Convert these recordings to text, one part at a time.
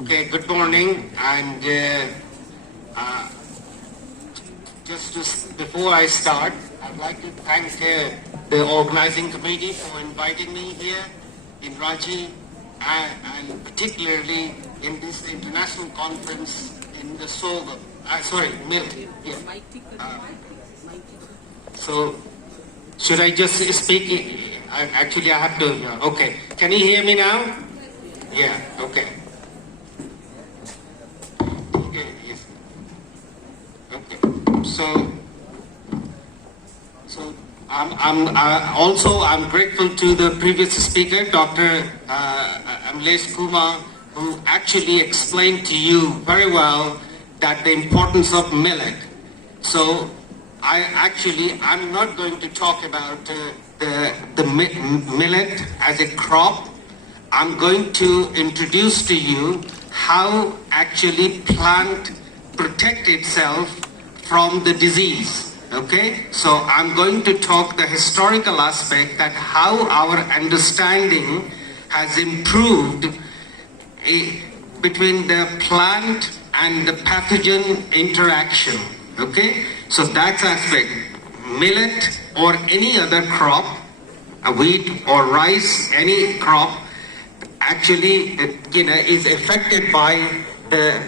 Okay, good morning. And before I start, I'd like to thank the organizing committee for inviting me here in Ranchi, and particularly in this international conference in the sorghum. Milk. Yeah. So, should I just speak? Actually, I have to. Okay. Can you hear me now? Yeah. Okay. Yes. Okay. So I'm grateful to the previous speaker, Dr. Amar Kumar, who actually explained to you very well that the importance of millet. So I'm not going to talk about the millet as a crop. I'm going to introduce to you how actually plant protect itself from the disease. Okay, so I'm going to talk the historical aspect, that how our understanding has improved between the plant and the pathogen interaction. Okay, so that's aspect. Millet or any other crop, a wheat or rice, any crop, actually is affected by the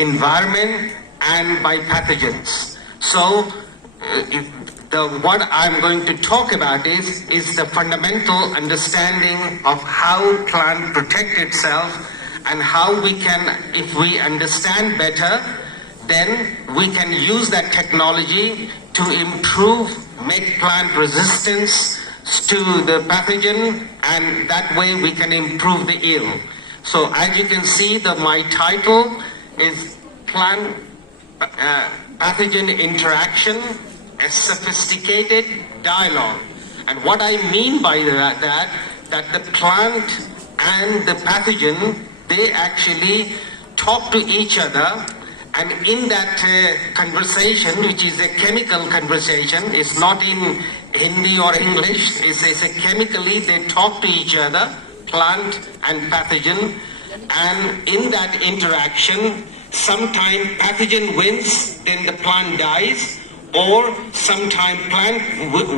environment and by pathogens. So what I'm going to talk about is the fundamental understanding of how plant protect itself, and how we can, if we understand better, then we can use that technology to improve, make plant resistance to the pathogen, and that way we can improve the yield. So as you can see, my title is Plant Pathogen Interaction, a Sophisticated Dialogue. And what I mean by that the plant and the pathogen, they actually talk to each other, and in that conversation, which is a chemical conversation, it's not in Hindi or English, it's a chemically they talk to each other, plant and pathogen, and in that interaction, sometimes pathogen wins, then the plant dies, or sometimes plant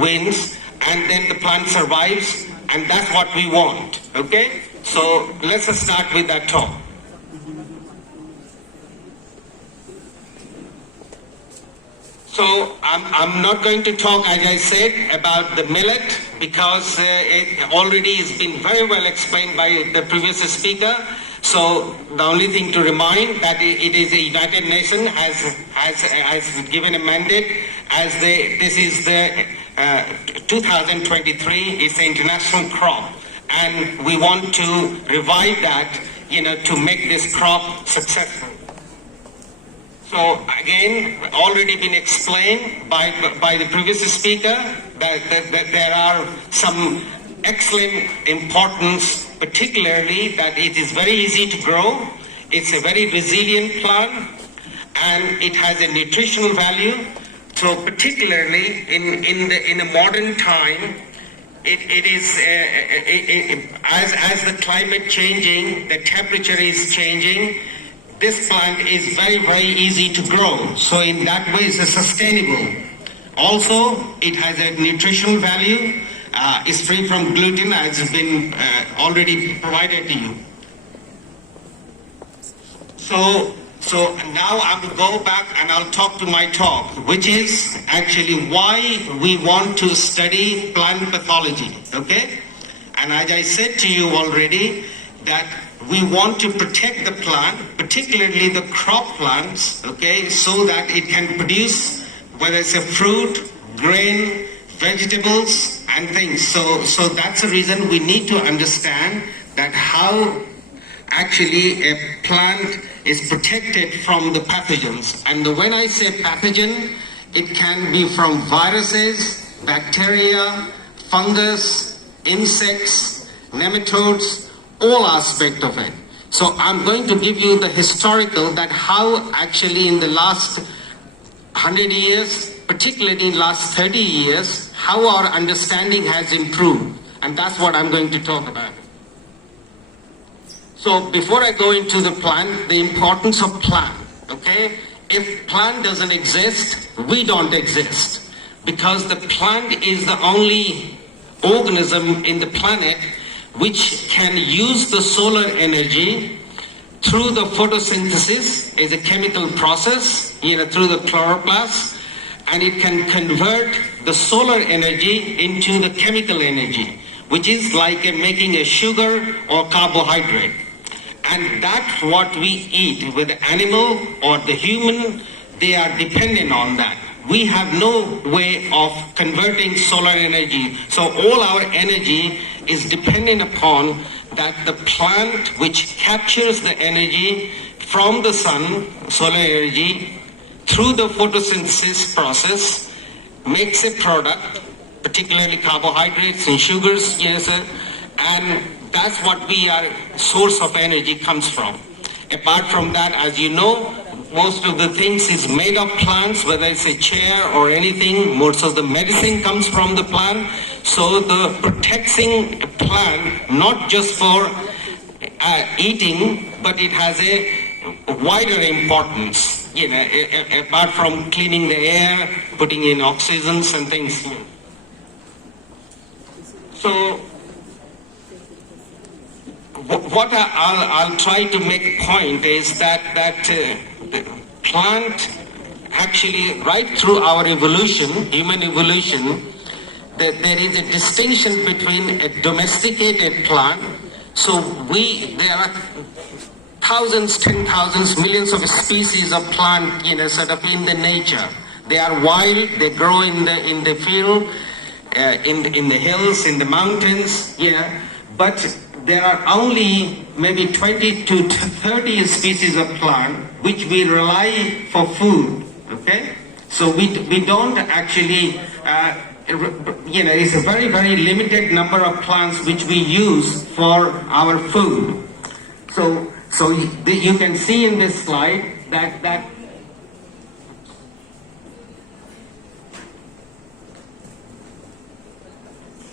wins and then the plant survives, and that's what we want. Okay, so let's start with that talk. So I'm not going to talk, as I said, about the millet, because it already has been very well explained by the previous speaker. So the only thing to remind that it is the United Nations has given a mandate, as this is the 2023. It's the international crop, and we want to revive that, to make this crop successful. So again, already been explained by the previous speaker that there are some excellent importance, particularly that it is very easy to grow, it's a very resilient plant, and it has a nutritional value. So particularly in a modern time, it is as the climate changing, the temperature is changing. This plant is very, very easy to grow. So in that way, it's sustainable. Also, it has a nutritional value. It's free from gluten, as has been already provided to you. So now I will go back and I'll talk to my talk, which is actually why we want to study plant pathology. Okay? And as I said to you already, that we want to protect the plant, particularly the crop plants, okay, so that it can produce, whether it's a fruit, grain, vegetables, and things. So that's the reason we need to understand that how actually a plant is protected from the pathogens. And when I say pathogen, it can be from viruses, bacteria, fungus, insects, nematodes, all aspect of it. So I'm going to give you the historical, that how actually in the last 100 years, particularly in last 30 years, how our understanding has improved. And that's what I'm going to talk about. So before I go into the plant, the importance of plant, okay? If plant doesn't exist, we don't exist. Because the plant is the only organism in the planet which can use the solar energy through the photosynthesis, is a chemical process, through the chloroplast, and it can convert the solar energy into the chemical energy, which is like making a sugar or carbohydrate. And that's what we eat with the animal or the human. They are dependent on that. We have no way of converting solar energy. So all our energy is dependent upon that the plant which captures the energy from the sun, solar energy, through the photosynthesis process, makes a product, particularly carbohydrates and sugars, yes, and that's what our source of energy comes from. Apart from that, as you know, most of the things is made of plants, whether it's a chair or anything. Most of the medicine comes from the plant. So the protecting a plant, not just for eating, but it has a wider importance, apart from cleaning the air, putting in oxygens and things. So what I'll try to make a point is that the plant actually, right through our evolution, human evolution, that there is a distinction between a domesticated plant. So there are thousands, 10,000s, millions of species of plant, sort of in the nature. They are wild. They grow in the field, in the hills, in the mountains. But there are only maybe 20 to 30 species of plant which we rely for food. Okay, so we don't actually. It's a very, very limited number of plants which we use for our food. So you can see in this slide that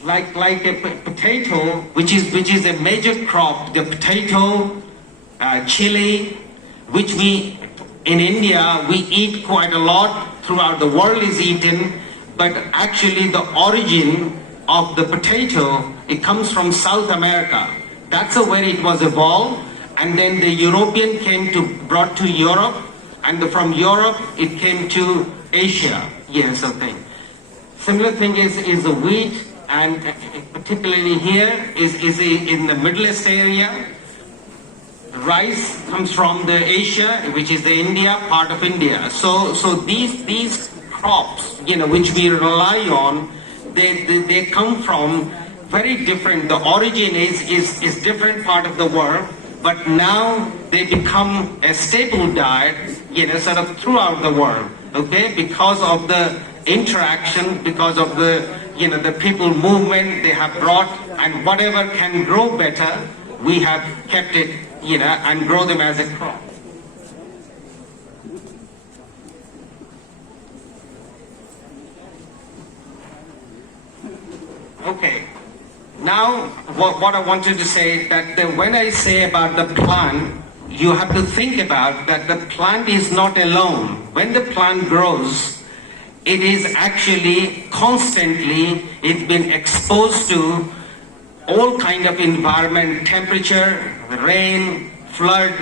like a potato, which is a major crop, the potato, chili, which we in India we eat quite a lot. Throughout the world is eaten. But actually the origin of the potato, it comes from South America. That's where it was evolved. And then the European brought to Europe. And from Europe, it came to Asia. Yes, okay. Similar thing is the wheat. And particularly here is in the Middle East area. Rice comes from the Asia, which is the India, part of India. So these crops, which we rely on, they come from very different. The origin is different part of the world, but now they become a staple diet, sort of throughout the world. Okay, because of the interaction, because of the people movement they have brought, and whatever can grow better, we have kept it, and grow them as a crop. Okay, now what I wanted to say that when I say about the plant, you have to think about that the plant is not alone. When the plant grows, it is actually constantly, it's been exposed to all kind of environment, temperature, rain, flood,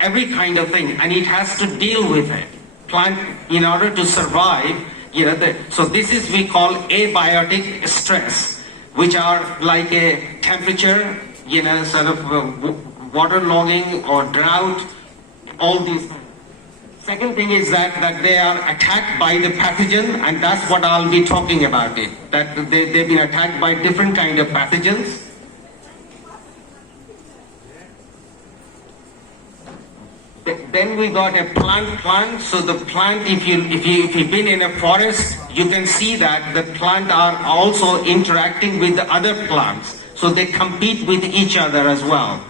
every kind of thing, and it has to deal with it. Plant, in order to survive, so this is we call abiotic stress, which are like a temperature, sort of waterlogging or drought, all these. Second thing is that they are attacked by the pathogen, and that's what I'll be talking about it. That they've been attacked by different kind of pathogens. Then we got a plant. So the plant, if you've been in a forest, you can see that the plant are also interacting with the other plants. So they compete with each other as well.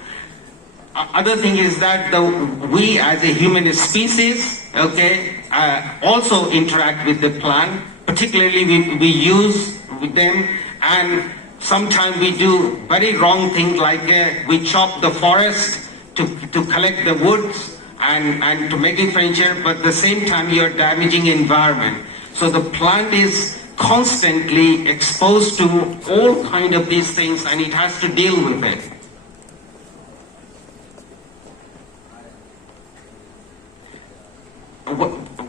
Other thing is that we as a human species, okay, also interact with the plant. Particularly we use with them, and sometimes we do very wrong things like we chop the forest to collect the woods and to make it furniture, but at the same time you're damaging environment. So the plant is constantly exposed to all kind of these things and it has to deal with it.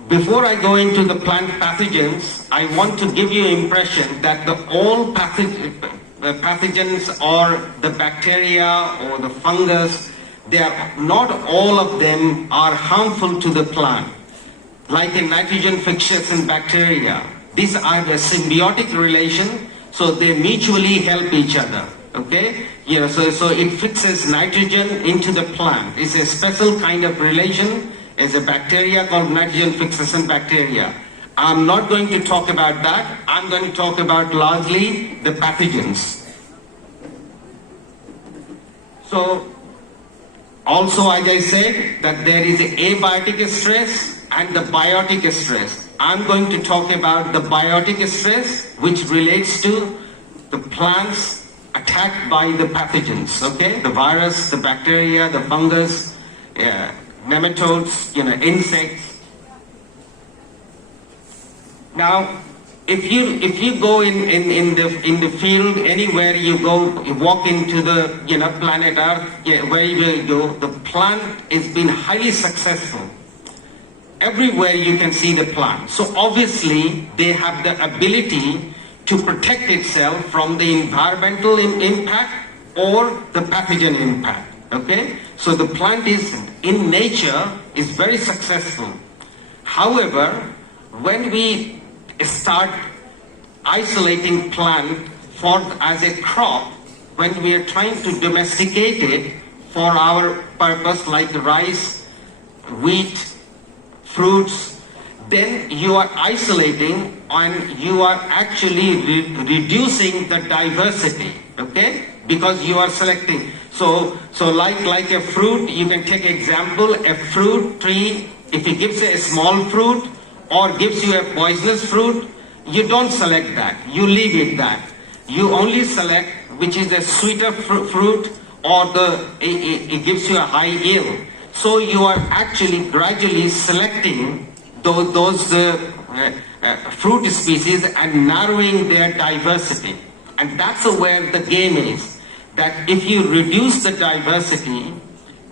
Before I go into the plant pathogens, I want to give you impression that all pathogens or the bacteria or the fungus, not all of them are harmful to the plant. Like a nitrogen fixation bacteria, these are a symbiotic relation, so they mutually help each other. Okay, so it fixes nitrogen into the plant. It's a special kind of relation. Is a bacteria called nitrogen fixation bacteria. I'm not going to talk about that. I'm going to talk about largely the pathogens. So, also as I said, that there is abiotic stress and the biotic stress. I'm going to talk about the biotic stress, which relates to the plants attacked by the pathogens, okay? The virus, the bacteria, the fungus, nematodes, insects. Now, if you go in the field anywhere you go, you walk into the planet Earth, where you go, the plant has been highly successful. Everywhere you can see the plant. So obviously they have the ability to protect itself from the environmental impact or the pathogen impact. Okay, so the plant is in nature is very successful. However, when we start isolating plant as a crop, when we are trying to domesticate it for our purpose, like rice, wheat, fruits, then you are isolating and you are actually reducing the diversity. Okay, because you are selecting. So like a fruit, you can take example, a fruit tree, if it gives a small fruit or gives you a poisonous fruit, you don't select that, you leave it that. You only select which is a sweeter fruit or it gives you a high yield. So you are actually gradually selecting those fruit species and narrowing their diversity. And that's where the game is. That if you reduce the diversity,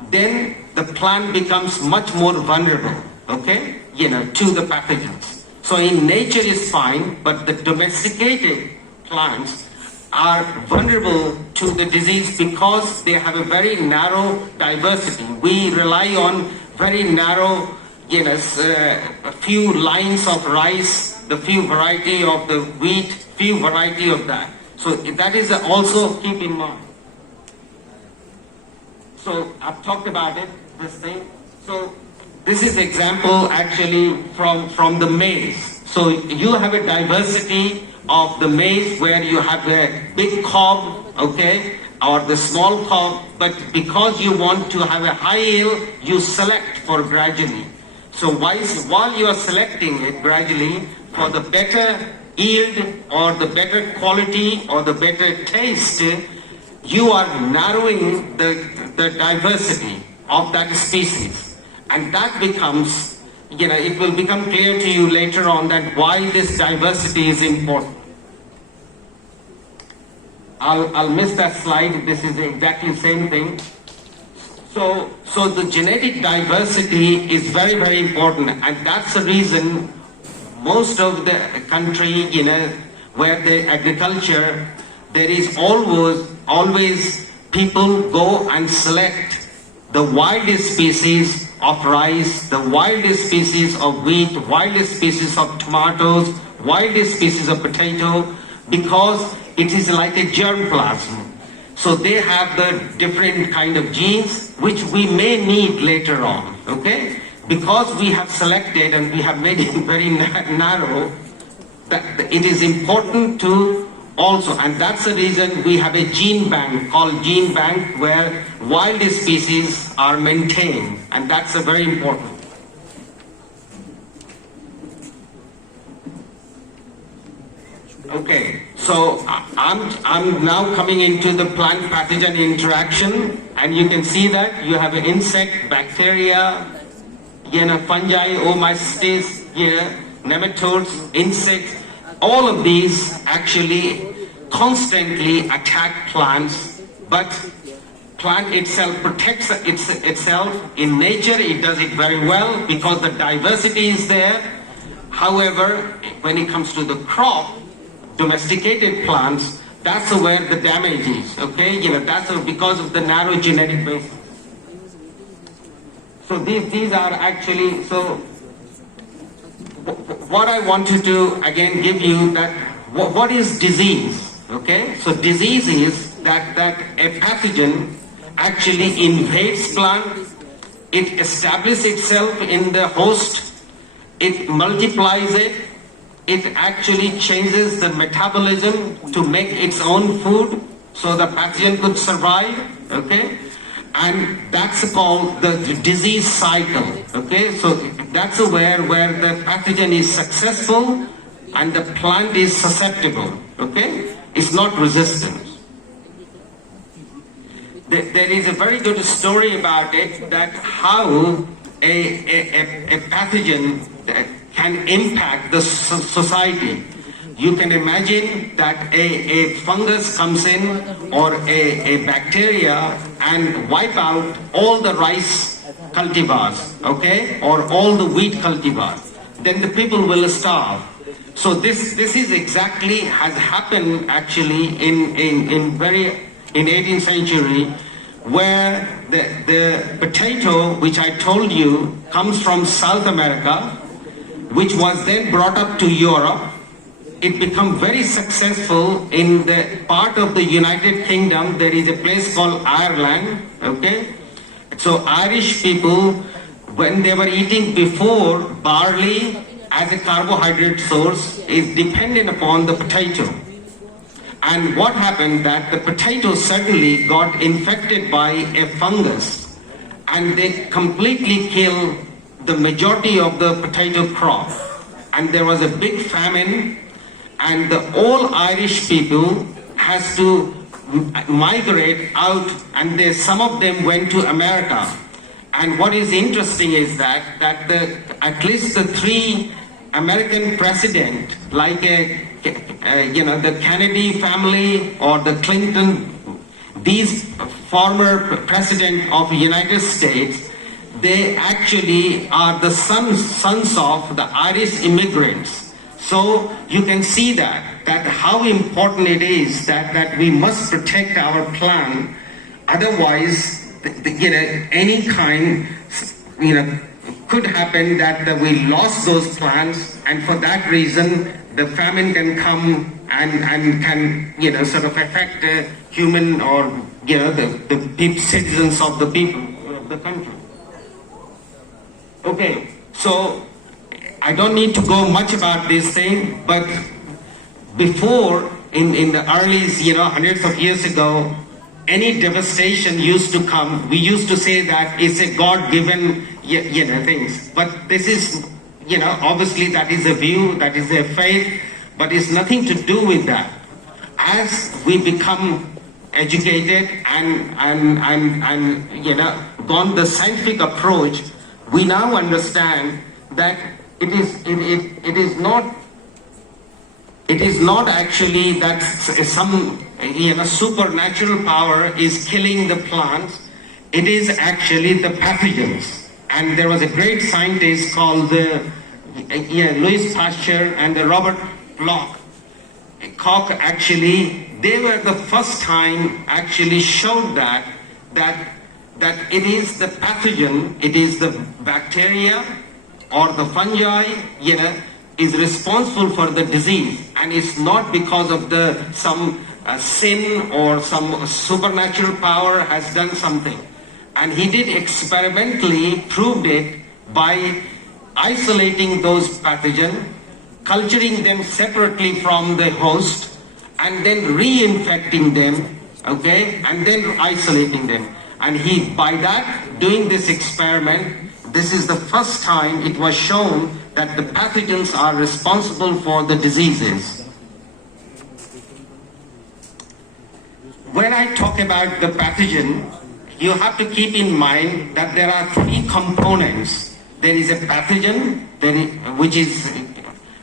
then the plant becomes much more vulnerable, okay, to the pathogens. So in nature is fine, but the domesticated plants are vulnerable to the disease because they have a very narrow diversity. We rely on very narrow, a few lines of rice, the few variety of the wheat, few variety of that. So that is also keep in mind. So I've talked about it, this thing. So this is example actually from the maize. So you have a diversity of the maize where you have a big cob, okay, or the small cob, but because you want to have a high yield, you select for gradually. So while you are selecting it gradually for the better yield or the better quality or the better taste, you are narrowing the diversity of that species. And that becomes, it will become clear to you later on that why this diversity is important. I'll miss that slide. This is exactly the same thing. So the genetic diversity is very, very important. And that's the reason most of the country, where the agriculture, there is always people go and select the wildest species of rice, the wildest species of wheat, wildest species of tomatoes, wildest species of potato, because it is like a germplasm. So they have the different kind of genes which we may need later on, okay? Because we have selected and we have made it very narrow, that it is important to also, and that's the reason we have a gene bank called gene bank where wild species are maintained, and that's a very important. Okay, so I'm now coming into the plant pathogen interaction, and you can see that you have an insect, bacteria, fungi, omycetes, nematodes, insects. All of these actually constantly attack plants, but plant itself protects itself. In nature, it does it very well because the diversity is there. However, when it comes to the crop, domesticated plants, that's where the damage is, okay? That's because of the narrow genetic base. So these are actually, so what I wanted to again give you that, what is disease, okay? So disease is that a pathogen actually invades plant, it establishes itself in the host, it multiplies it actually changes the metabolism to make its own food so the pathogen could survive, okay? And that's called the disease cycle, okay? So that's where the pathogen is successful and the plant is susceptible, okay? It's not resistant. There is a very good story about it, that how a pathogen can impact the society. You can imagine that a fungus comes in or a bacteria and wipe out all the rice cultivars, okay, or all the wheat cultivars. Then the people will starve. So this is exactly has happened actually in 18th century, where the potato, which I told you, comes from South America, which was then brought up to Europe. It became very successful in the part of the United Kingdom. There is a place called Ireland, okay? So Irish people, when they were eating before, barley as a carbohydrate source is dependent upon the potato. And what happened that the potato suddenly got infected by a fungus, and they completely killed the majority of the potato crop. And there was a big famine, and all Irish people has to migrate out, and some of them went to America. And what is interesting is that at least the 3 American president, like the Kennedy family or the Clinton, these former president of the United States, they actually are the sons of the Irish immigrants. So you can see that how important it is that we must protect our plant. Otherwise, any kind, could happen that we lost those plants, and for that reason, the famine can come and can, sort of affect human or, the citizens of the people of the country. Okay, so I don't need to go much about this thing, but before, in the early, hundreds of years ago, any devastation used to come, we used to say that it's a God-given, things. But this is, obviously that is a view, that is a faith, but it's nothing to do with that. As we become educated and gone the scientific approach, we now understand that it is not actually that some supernatural power is killing the plants. It is actually the pathogens. And there was a great scientist called Louis Pasteur and Robert Koch. Actually, they were the first time actually showed that it is the pathogen, it is the bacteria or the fungi, is responsible for the disease, and it's not because of some sin or some supernatural power has done something. And he did experimentally proved it by isolating those pathogens, culturing them separately from the host, and then reinfecting them, okay, and then isolating them. And by that, doing this experiment, this is the first time it was shown that the pathogens are responsible for the diseases. when I talk about the pathogen, you have to keep in mind that there are three components. There is a pathogen, which is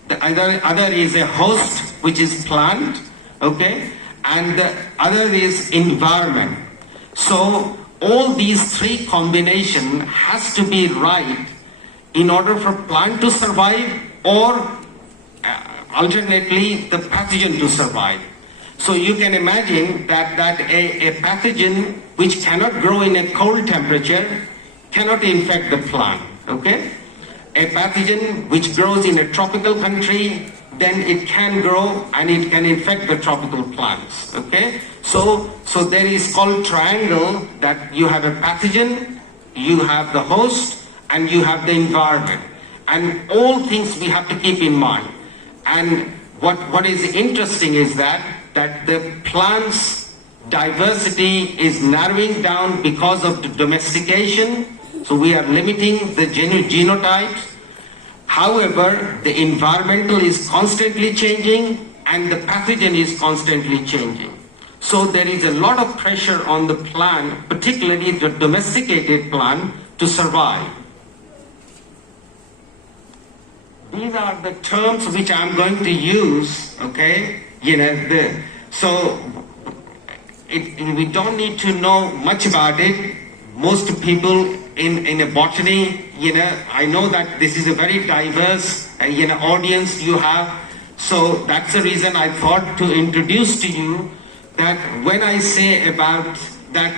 the other is a host, which is plant, okay, and the other is environment. So all these three combination has to be right in order for plant to survive, or alternately the pathogen to survive. So you can imagine that a pathogen which cannot grow in a cold temperature cannot infect the plant, okay? A pathogen which grows in a tropical country, then it can grow and it can infect the tropical plants, okay? So there is called triangle, that you have a pathogen, you have the host, and you have the environment. And all things we have to keep in mind. And what is interesting is that the plants' diversity is narrowing down because of the domestication. So we are limiting the genotypes. However, the environmental is constantly changing and the pathogen is constantly changing. So there is a lot of pressure on the plant, particularly the domesticated plant, to survive. These are the terms which I'm going to use, okay? So we don't need to know much about it. Most people in a botany, I know that this is a very diverse, audience you have. So that's the reason I thought to introduce to you that when I say about that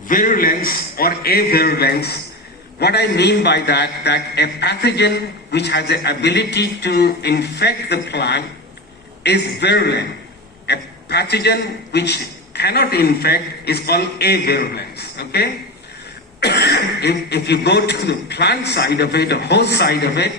virulence or avirulence, what I mean by that a pathogen which has the ability to infect the plant is virulent. A pathogen which cannot infect is called avirulence, okay? If you go to the plant side of it, the host side of it,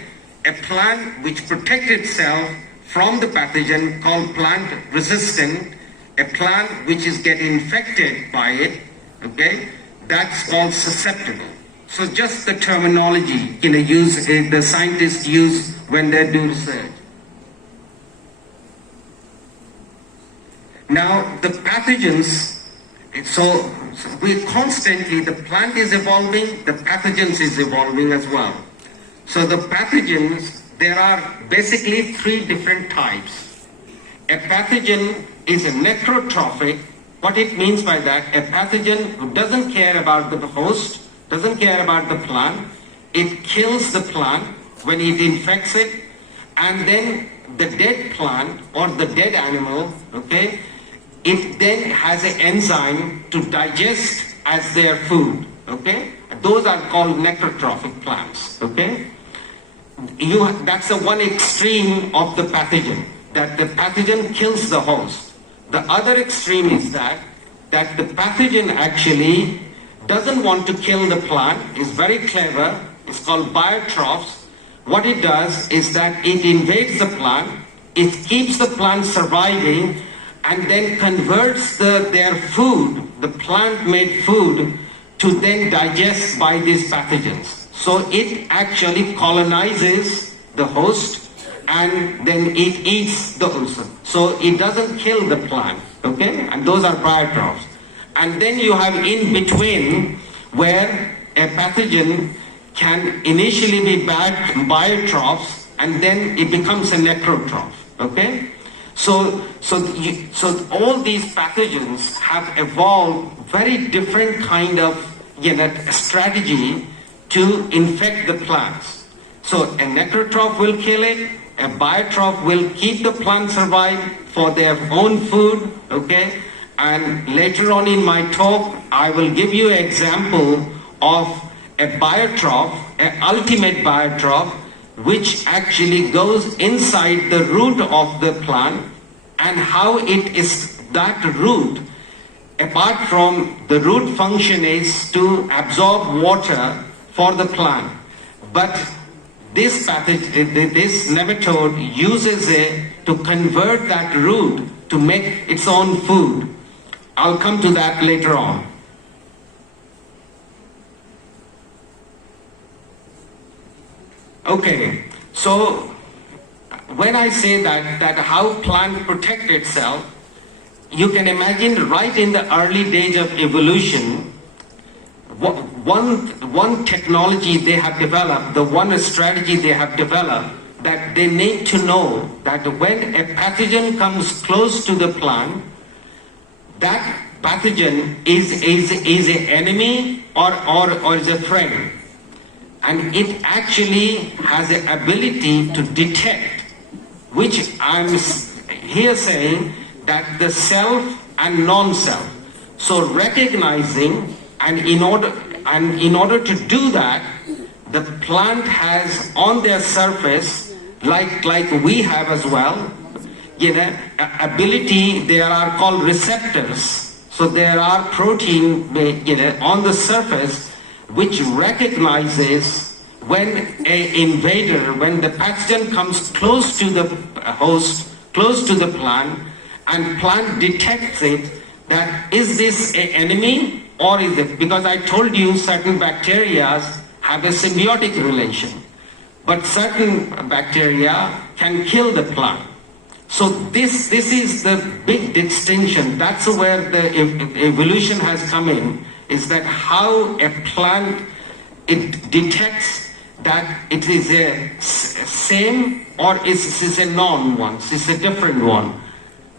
a plant which protects itself from the pathogen called plant resistant, a plant which is getting infected by it, okay, that's called susceptible. So just the terminology the scientists use when they do research. Now the pathogens, so we constantly, the plant is evolving, the pathogens is evolving as well. So the pathogens, there are basically three different types. A pathogen is a necrotrophic. What it means by that, a pathogen who doesn't care about the host, doesn't care about the plant, it kills the plant when it infects it, and then the dead plant or the dead animal, okay, it then has an enzyme to digest as their food, okay? Those are called necrotrophic plants, okay? That's the one extreme of the pathogen, that the pathogen kills the host. The other extreme is that the pathogen actually doesn't want to kill the plant, it's very clever, it's called biotrophs. What it does is that it invades the plant, it keeps the plant surviving, and then converts their food, the plant-made food, to then digest by these pathogens. So it actually colonizes the host and then it eats the host. So it doesn't kill the plant, okay? And those are biotrophs. And then you have in between where a pathogen can initially be biotrophs and then it becomes a necrotroph, okay? So all these pathogens have evolved very different kind of strategy to infect the plants. So a necrotroph will kill it, a biotroph will keep the plant survive for their own food, okay? And later on in my talk, I will give you an example of a biotroph, an ultimate biotroph, which actually goes inside the root of the plant, and how it is that root, apart from the root function is to absorb water for the plant. But this nematode uses it to convert that root to make its own food. I'll come to that later on. Okay, so when I say that how plant protect itself, you can imagine right in the early days of evolution, one technology they have developed, the one strategy they have developed, that they need to know that when a pathogen comes close to the plant, that pathogen is an enemy or is a friend. And it actually has the ability to detect, which I'm here saying that the self and non-self. So recognizing, and in order to do that, the plant has on their surface, like we have as well, ability. There are called receptors. So there are protein, on the surface which recognizes when an invader, when the pathogen comes close to the host, close to the plant, and plant detects it, that is this an enemy or is it? Because I told you certain bacteria have a symbiotic relation, but certain bacteria can kill the plant. So this is the big distinction. That's where the evolution has come in, is that how a plant, it detects that it is a same or is a non-one, it's a different one.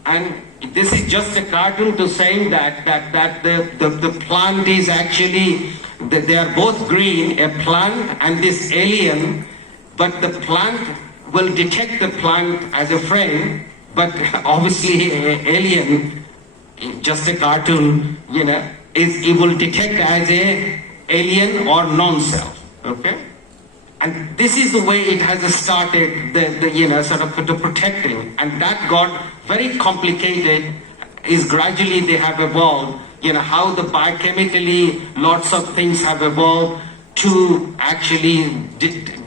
And this is just a cartoon to saying that the plant is actually, that they are both green, a plant and this alien, but the plant will detect the plant as a friend, but obviously alien, just a cartoon, it will detect as a alien or non-self, okay? And this is the way it has started, sort of to protecting, and that got very complicated. Is gradually they have evolved, how the biochemically lots of things have evolved to actually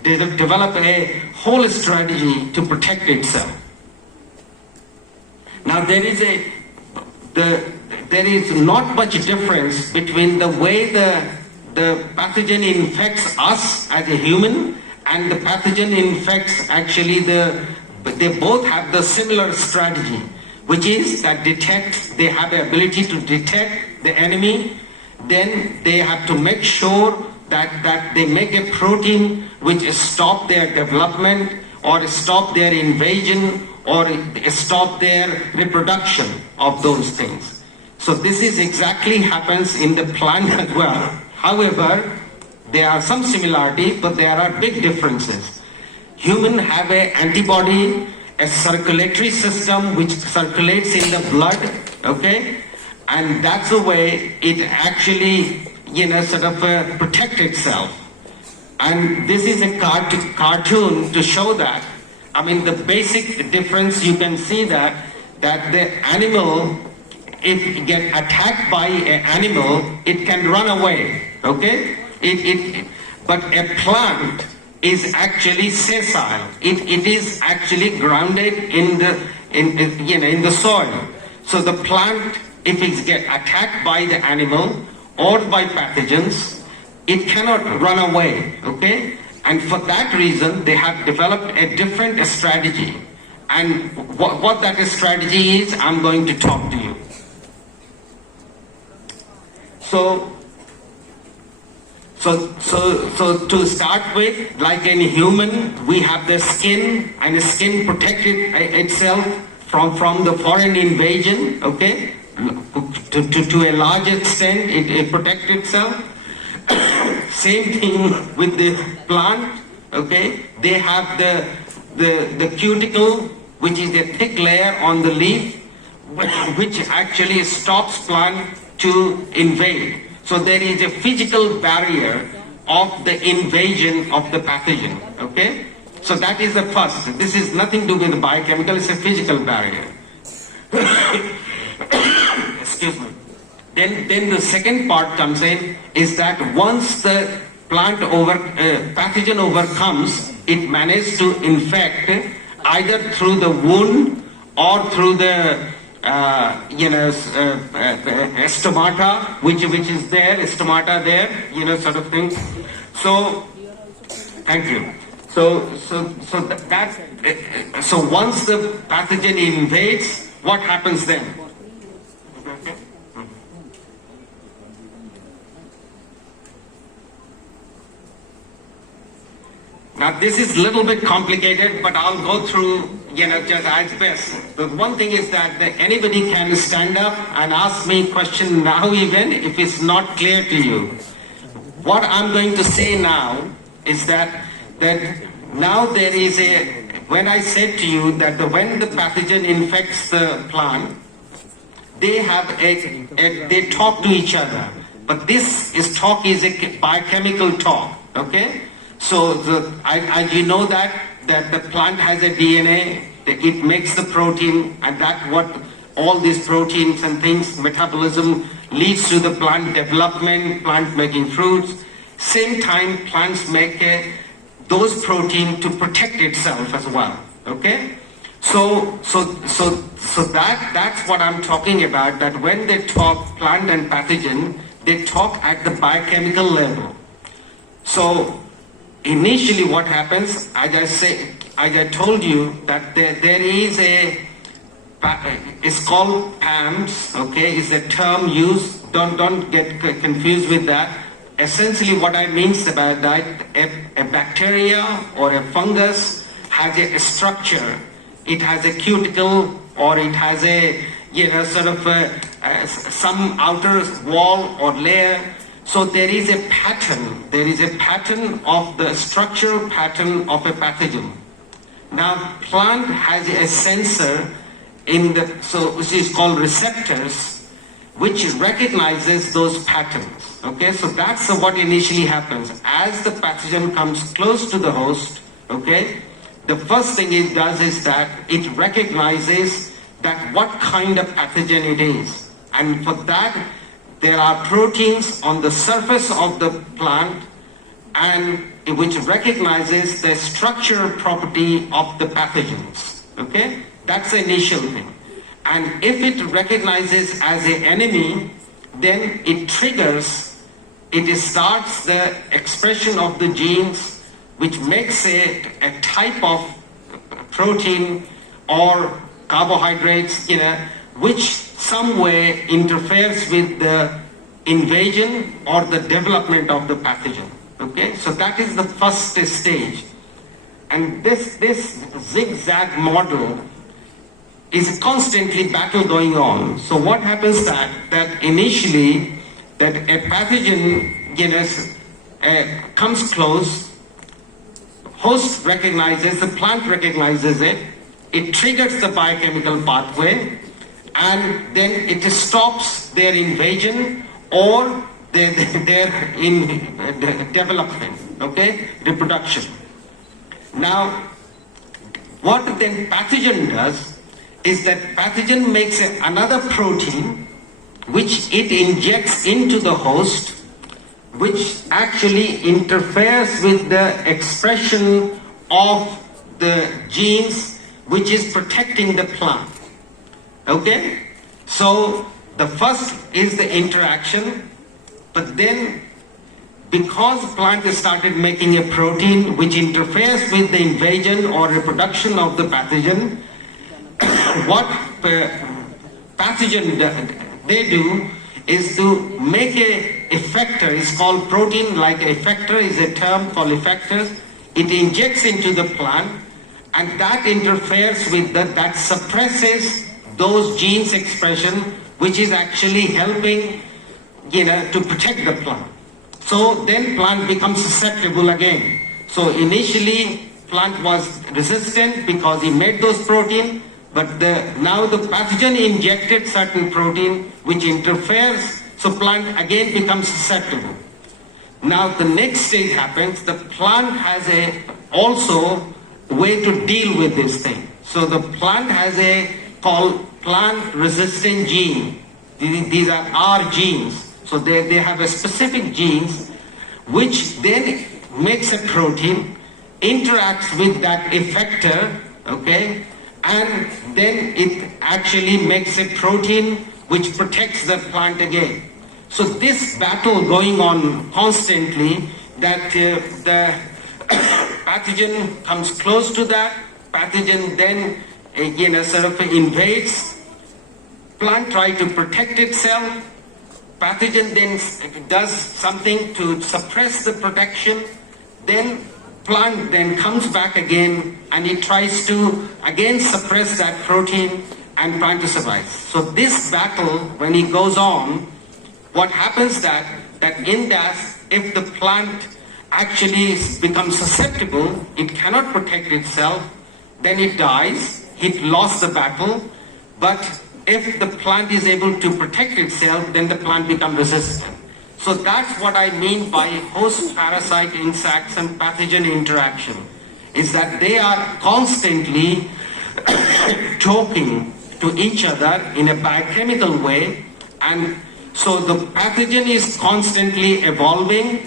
develop a whole strategy to protect itself. Now there is not much difference between the way the pathogen infects us as a human and the pathogen infects actually they both have the similar strategy, which is that they have the ability to detect the enemy, then they have to make sure that they make a protein which stop their development or stop their invasion or stop their reproduction of those things. So this is exactly happens in the plant as well. However, there are some similarities, but there are big differences. Humans have an antibody, a circulatory system which circulates in the blood, okay? And that's the way it actually, sort of protect itself. And this is a cartoon to show that. I mean, the basic difference, you can see that the animal, if it get attacked by an animal, it can run away, okay? But a plant is actually sessile. It is actually grounded in the soil. So the plant, if it get attacked by the animal or by pathogens, it cannot run away, okay? And for that reason, they have developed a different strategy. And what that strategy is, I'm going to talk to you. So to start with, like in human, we have the skin, and the skin protected itself from the foreign invasion, okay? To a large extent, it protects itself. Same thing with the plant, okay? They have the cuticle, which is a thick layer on the leaf, which actually stops plant to invade. So there is a physical barrier of the invasion of the pathogen, okay? So that is the first. This is nothing to do with the biochemical, it's a physical barrier. Excuse me. Then the second part comes in, is that once the pathogen overcomes, it manages to infect either through the wound or through the stomata, which is there, stomata there, sort of thing. So, thank you. So once the pathogen invades, what happens then? Now this is a little bit complicated, but I'll go through, just as best. The one thing is that anybody can stand up and ask me a question now even if it's not clear to you. What I'm going to say now is that now there is when I said to you that when the pathogen infects the plant, they talk to each other. But this talk is a biochemical talk, okay? So you know that the plant has a DNA, it makes the protein, and that what all these proteins and things, metabolism leads to the plant development, plant making fruits. Same time, plants make those protein to protect itself as well, okay? So that's what I'm talking about, that when they talk plant and pathogen, they talk at the biochemical level. So initially what happens, as I told you, that there is it's called PAMS, okay, is a term used, don't get confused with that. Essentially what I mean about that, a bacteria or a fungus has a structure. It has a cuticle, or it has a, sort of some outer wall or layer. So there is a pattern. There is a pattern of the structural pattern of a pathogen. Now, plant has a sensor which is called receptors, which recognizes those patterns. Okay, so that's what initially happens. As the pathogen comes close to the host, okay, the first thing it does is that it recognizes that what kind of pathogen it is. And for that, there are proteins on the surface of the plant and which recognizes the structural property of the pathogens. Okay? That's the initial thing. And if it recognizes as an enemy, then it starts the expression of the genes which makes a type of protein or carbohydrates, which some way interferes with the invasion or the development of the pathogen. Okay, so that is the first stage. And this zigzag model is constantly battle going on. So what happens that initially that a pathogen comes close, host recognizes, the plant recognizes it, it triggers the biochemical pathway, and then it stops their invasion or their development, okay, reproduction. Now, what then pathogen does is that pathogen makes another protein which it injects into the host, which actually interferes with the expression of the genes which is protecting the plant. Okay? So the first is the interaction, but then because plant has started making a protein which interferes with the invasion or reproduction of the pathogen, what pathogen they do is to make a effector. It's called protein like effector is a term called effectors. It injects into the plant, and that interferes with that suppresses those genes expression, which is actually helping to protect the plant. So then plant becomes susceptible again. So initially plant was resistant because he made those protein, but now the pathogen injected certain protein which interferes, so plant again becomes susceptible. Now the next stage happens, the plant has also way to deal with this thing. So the plant has called plant resistant gene. These are R genes. So they have a specific genes which then makes a protein, interacts with that effector, okay, and then it actually makes a protein which protects the plant again. So this battle going on constantly, that the pathogen comes close to that, pathogen then sort of invades, plant try to protect itself, pathogen then does something to suppress the protection, then plant then comes back again and it tries to again suppress that protein and trying to survive. So this battle, when it goes on, what happens that in that, if the plant actually becomes susceptible, it cannot protect itself, then it dies, it lost the battle. But if the plant is able to protect itself, then the plant becomes resistant. So that's what I mean by host parasite insects and pathogen interaction, is that they are constantly talking to each other in a biochemical way, and so the pathogen is constantly evolving.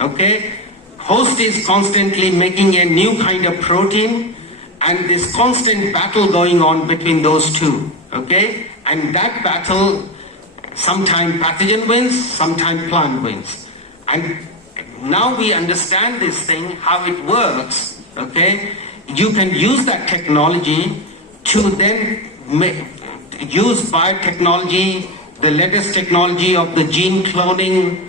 Okay? Host is constantly making a new kind of protein, and this constant battle going on between those two. Okay? And that battle, sometimes pathogen wins, sometimes plant wins. And now we understand this thing, how it works. Okay? You can use that technology to then use biotechnology, the latest technology of the gene cloning,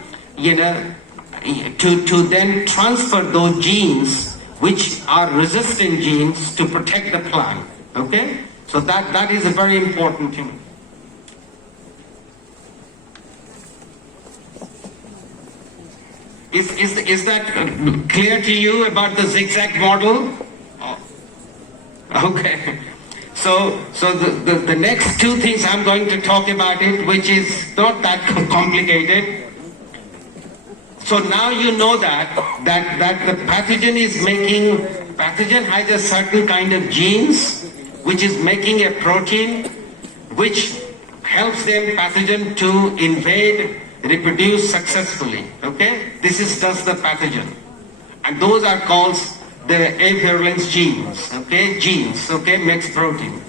to then transfer those genes which are resistant genes to protect the plant. Okay? So that is a very important thing. Is that clear to you about the zigzag model? Okay. So the next two things I'm going to talk about it, which is not that complicated. So now you know that the pathogen has a certain kind of genes which is making a protein which helps them pathogen to invade, reproduce successfully. Okay? This does the pathogen. And those are called the avirulence genes. Okay? Genes, okay, makes protein.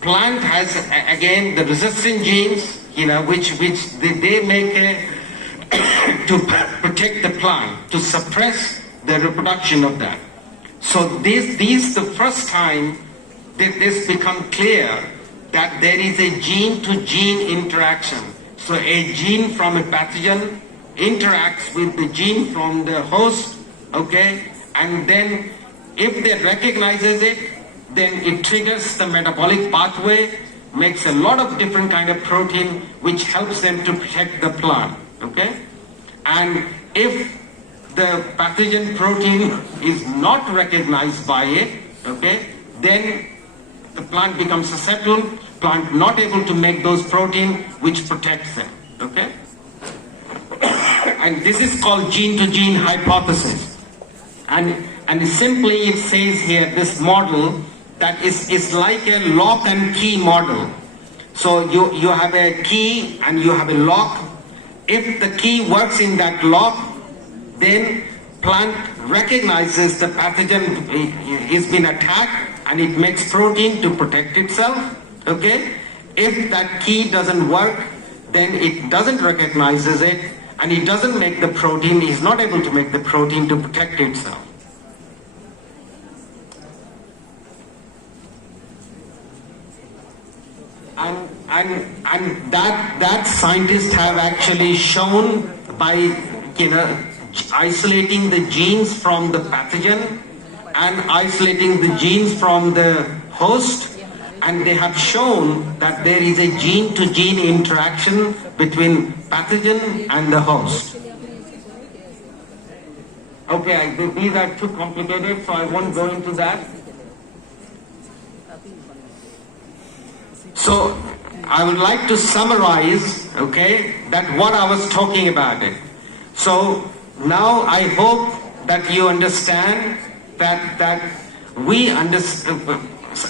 Plant has again the resistant genes, which they make to protect the plant, to suppress the reproduction of that. So this the first time that this become clear that there is a gene-to-gene interaction. So a gene from a pathogen interacts with the gene from the host, okay, and then if they recognizes it, then it triggers the metabolic pathway, makes a lot of different kind of protein which helps them to protect the plant, okay? And if the pathogen protein is not recognized by it, okay, then the plant becomes susceptible, plant not able to make those protein which protects them, okay? And this is called gene-to-gene hypothesis. And simply it says here, this model, that is like a lock and key model. So you have a key and you have a lock. If the key works in that lock, then plant recognizes the pathogen is been attacked and it makes protein to protect itself. Okay? If that key doesn't work, then it doesn't recognizes it and it doesn't make the protein, is not able to make the protein to protect itself. And that scientists have actually shown by isolating the genes from the pathogen and isolating the genes from the host, and they have shown that there is a gene-to-gene interaction between pathogen and the host. Okay, these are too complicated, so I won't go into that. So I would like to summarize, okay, that what I was talking about it. So now I hope that you understand that we understand,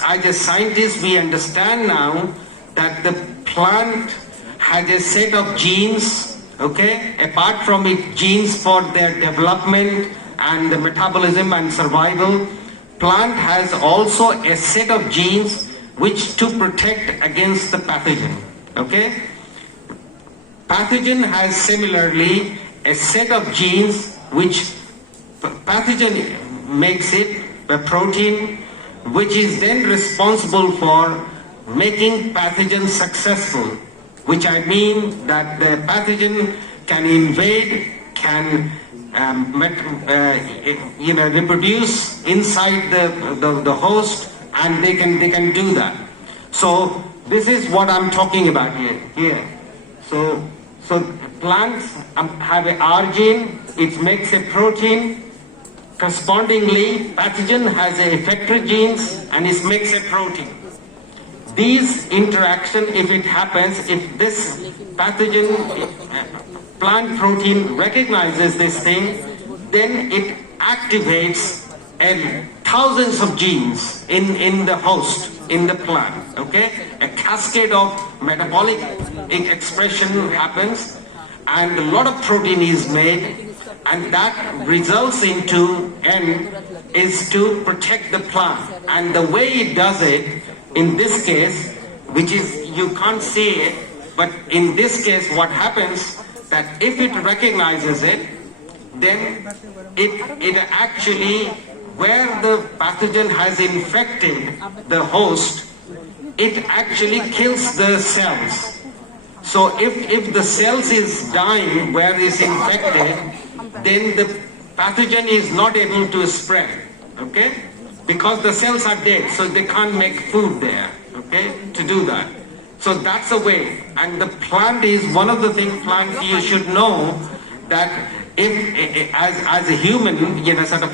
as a scientist, we understand now that the plant has a set of genes, okay, apart from its genes for their development and the metabolism and survival, plant has also a set of genes which to protect against the pathogen, okay? Pathogen has similarly a set of genes which pathogen makes it a protein which is then responsible for making pathogen successful, which I mean that the pathogen can invade can reproduce inside the host, and they can do that. So this is what I'm talking about here. So plants have a R gene, it makes a protein. Correspondingly, pathogen has a effector genes and it makes a protein. These interaction, if it happens, if this pathogen plant protein recognizes this thing, then it activates thousands of genes in the host, in the plant, okay? A cascade of metabolic expression happens and a lot of protein is made, and that results into N is to protect the plant. And the way it does it, in this case, which is, you can't see it, but in this case what happens, that if it recognizes it, then it actually, where the pathogen has infected the host, it actually kills the cells. So if the cells is dying where it's infected, then the pathogen is not able to spread, okay? Because the cells are dead, so they can't make food there, okay, to do that. So that's a way. And the plant is one of the things, plant, you should know that if as a human, sort of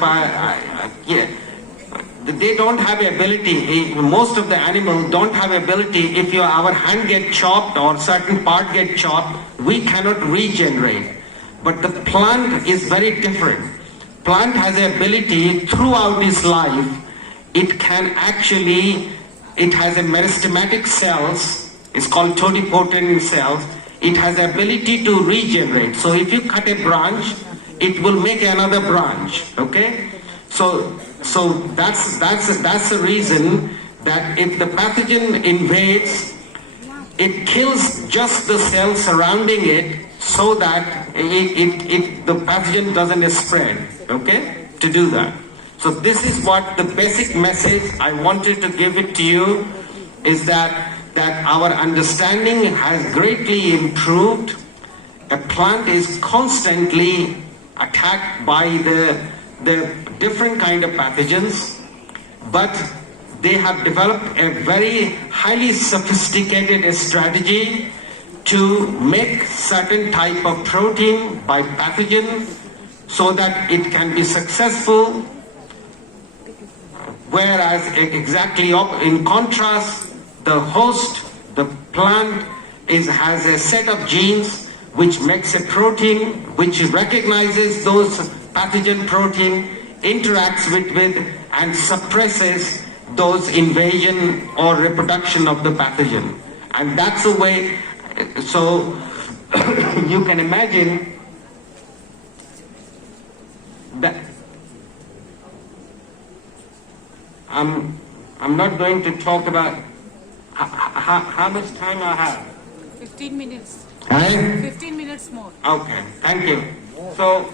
they don't have ability, most of the animals don't have ability. If our hand get chopped or certain part get chopped, we cannot regenerate. But the plant is very different. Plant has the ability throughout its life, it can actually, it has a meristematic cells, it's called totipotent cells, it has the ability to regenerate. So if you cut a branch, it will make another branch, okay? So that's the reason that if the pathogen invades, it kills just the cells surrounding it so that the pathogen doesn't spread, okay, to do that. So this is what the basic message I wanted to give it to you, is that our understanding has greatly improved. A plant is constantly attacked by the different kind of pathogens, but they have developed a very highly sophisticated strategy to make certain type of protein by pathogen so that it can be successful. Whereas exactly in contrast, the host, the plant, has a set of genes which makes a protein, which recognizes those pathogen protein, interacts with and suppresses those invasion or reproduction of the pathogen. And that's the way, so you can imagine that I'm not going to talk about how much time I have. 15 minutes. 15 minutes more. Okay, thank you. So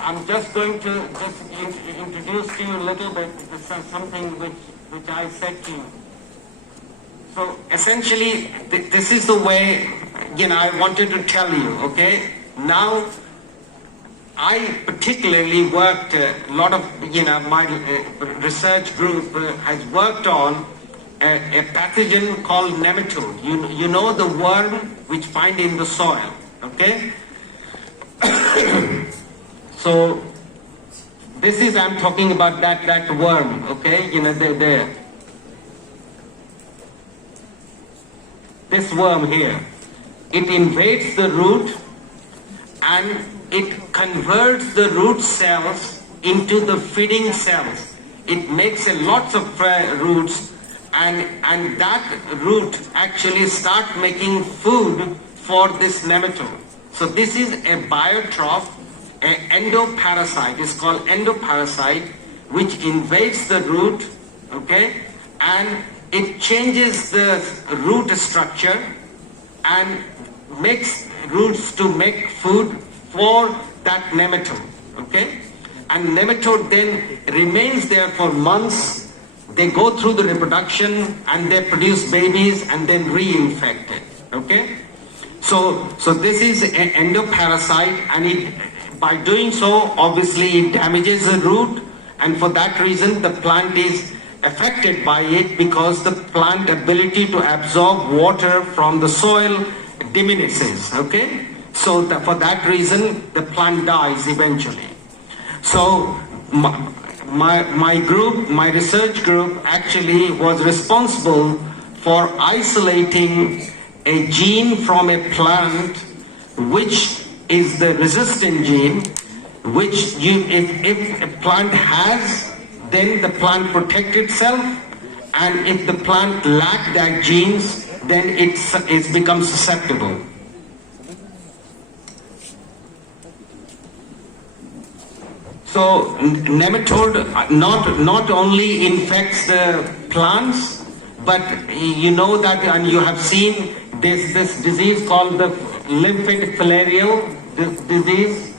I'm just going to introduce to you a little bit something which I said to you. So essentially, this is the way, I wanted to tell you, okay? Now, I particularly worked, a lot of, my research group has worked on a pathogen called nematode. You know the worm which find in the soil, okay? So this is, I'm talking about that worm, okay? There. This worm here, it invades the root and it converts the root cells into the feeding cells. It makes a lots of roots, and that root actually start making food for this nematode. So this is a biotroph, an endoparasite. It's called endoparasite, which invades the root, okay, and it changes the root structure and makes roots to make food for that nematode, okay? And nematode then remains there for months. They go through the reproduction and they produce babies and then reinfect it, okay? So this is an endoparasite, and by doing so, obviously it damages the root, and for that reason the plant is affected by it, because the plant ability to absorb water from the soil diminishes. Okay, so for that reason the plant dies eventually. So my group, my research group, actually was responsible for isolating a gene from a plant, which is the resistant gene, which if a plant has, then the plant protects itself, and if the plant lacks that genes, then it becomes susceptible. So nematode not only infects the plants, but you know that, and you have seen this disease called the limpid filarial disease.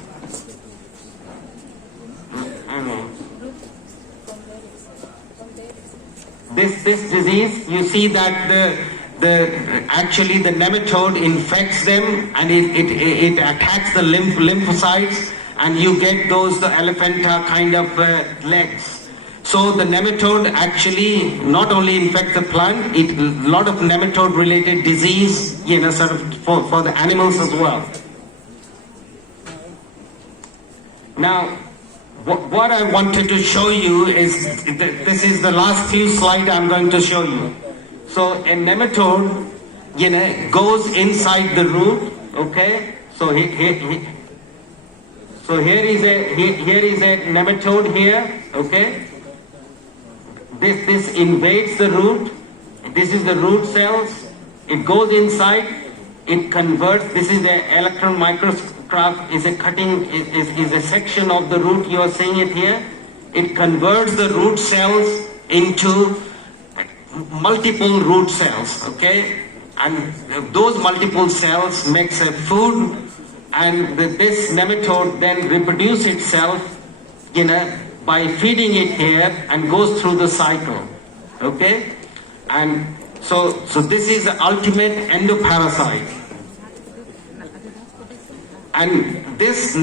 This disease, you see that actually the nematode infects them, and it attacks the lymphocytes, and you get the elephantia kind of legs. So the nematode actually not only infects the plant, a lot of nematode related disease, sort of for the animals as well. Now, what I wanted to show you is, this is the last few slides I'm going to show you. So a nematode, goes inside the root. Okay, so here is a nematode here. Okay, this invades the root. This is the root cells. It goes inside. It converts. This is the electron microscope. Is a cutting. Is a section of the root. You are seeing it here. It converts the root cells into multiple root cells. Okay, and those multiple cells makes a food, and this nematode then reproduces itself, by feeding it here, and goes through the cycle. Okay, and so this is the ultimate endoparasite, and this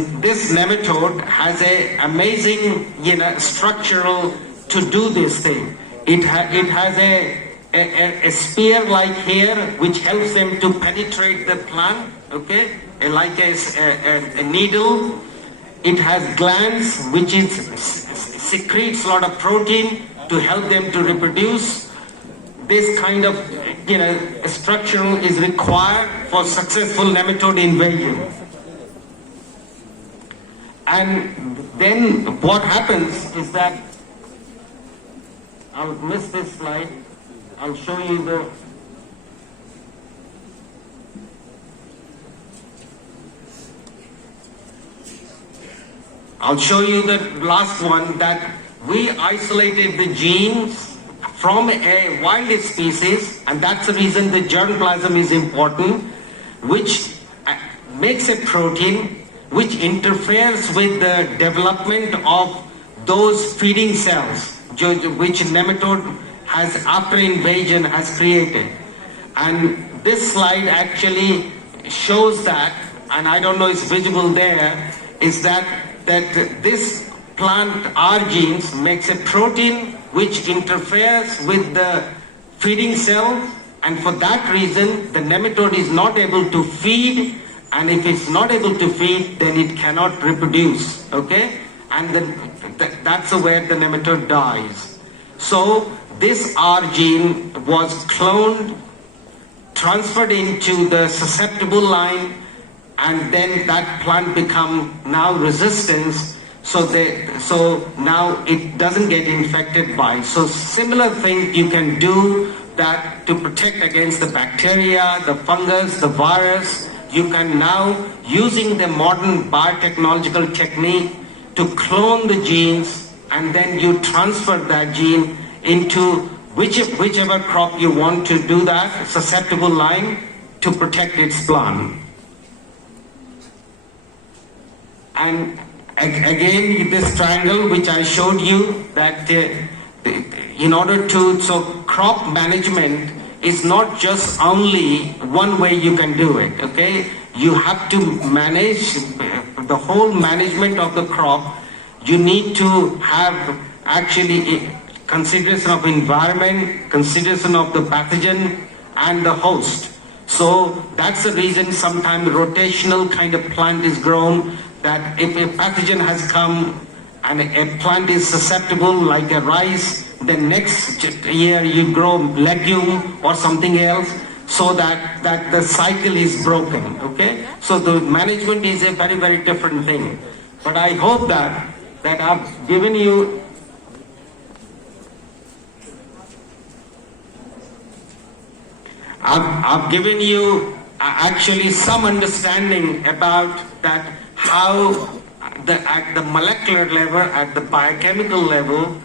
nematode has a amazing structural to do this thing. It has a spear like here, which helps them to penetrate the plant. Okay, like a needle. It has glands which secretes a lot of protein to help them to reproduce. This kind of structural is required for successful nematode invasion. And then what happens is that, I'll miss this slide. I'll show you the. I'll show you the last one, that we isolated the genes from a wild species, and that's the reason the germplasm is important, which makes a protein which interferes with the development of those feeding cells, which nematode has, after invasion, has created. And this slide actually shows that, and I don't know if it's visible there, is that this plant R genes makes a protein which interferes with the feeding cell, and for that reason the nematode is not able to feed, and if it's not able to feed, then it cannot reproduce. Okay, and then that's where the nematode dies. So this R gene was cloned, transferred into the susceptible line, and then that plant become now resistance, so now it doesn't get infected by. So similar thing you can do that to protect against the bacteria, the fungus, the virus. You can now, using the modern biotechnological technique, to clone the genes, and then you transfer that gene into whichever crop you want to do that, susceptible line, to protect its plant. And again, this triangle which I showed you, that in order to, so crop management, is not just only one way you can do it, okay? You have to manage the whole management of the crop. You need to have actually consideration of environment, consideration of the pathogen and the host. So that's the reason sometimes rotational kind of plant is grown, that if a pathogen has come and a plant is susceptible like a rice, then next year you grow legume or something else, so that the cycle is broken, okay? So the management is a very, very different thing. But I hope that I've given you actually some understanding about that, how at the molecular level, at the biochemical level,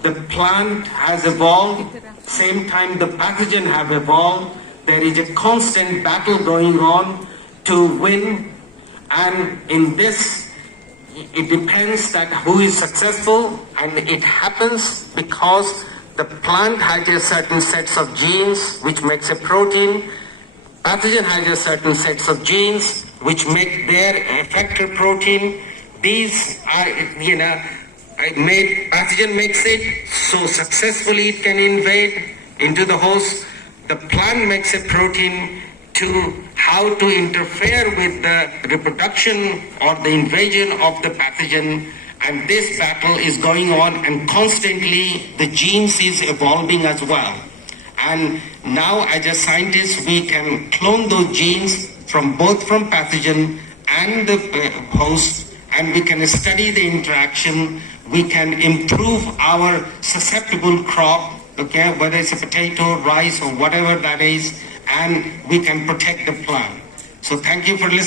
the plant has evolved, same time the pathogen have evolved. There is a constant battle going on to win, and in this it depends that who is successful, and it happens because the plant has a certain sets of genes which makes a protein. Pathogen has a certain sets of genes which make their effector protein. These are, pathogen makes it so successfully it can invade into the host. The plant makes a protein to how to interfere with the reproduction or the invasion of the pathogen, and this battle is going on, and constantly the genes is evolving as well. And now as a scientist we can clone those genes from pathogen and the host, and we can study the interaction. We can improve our susceptible crop, okay, whether it's a potato, rice or whatever that is, and we can protect the plant. So thank you for listening.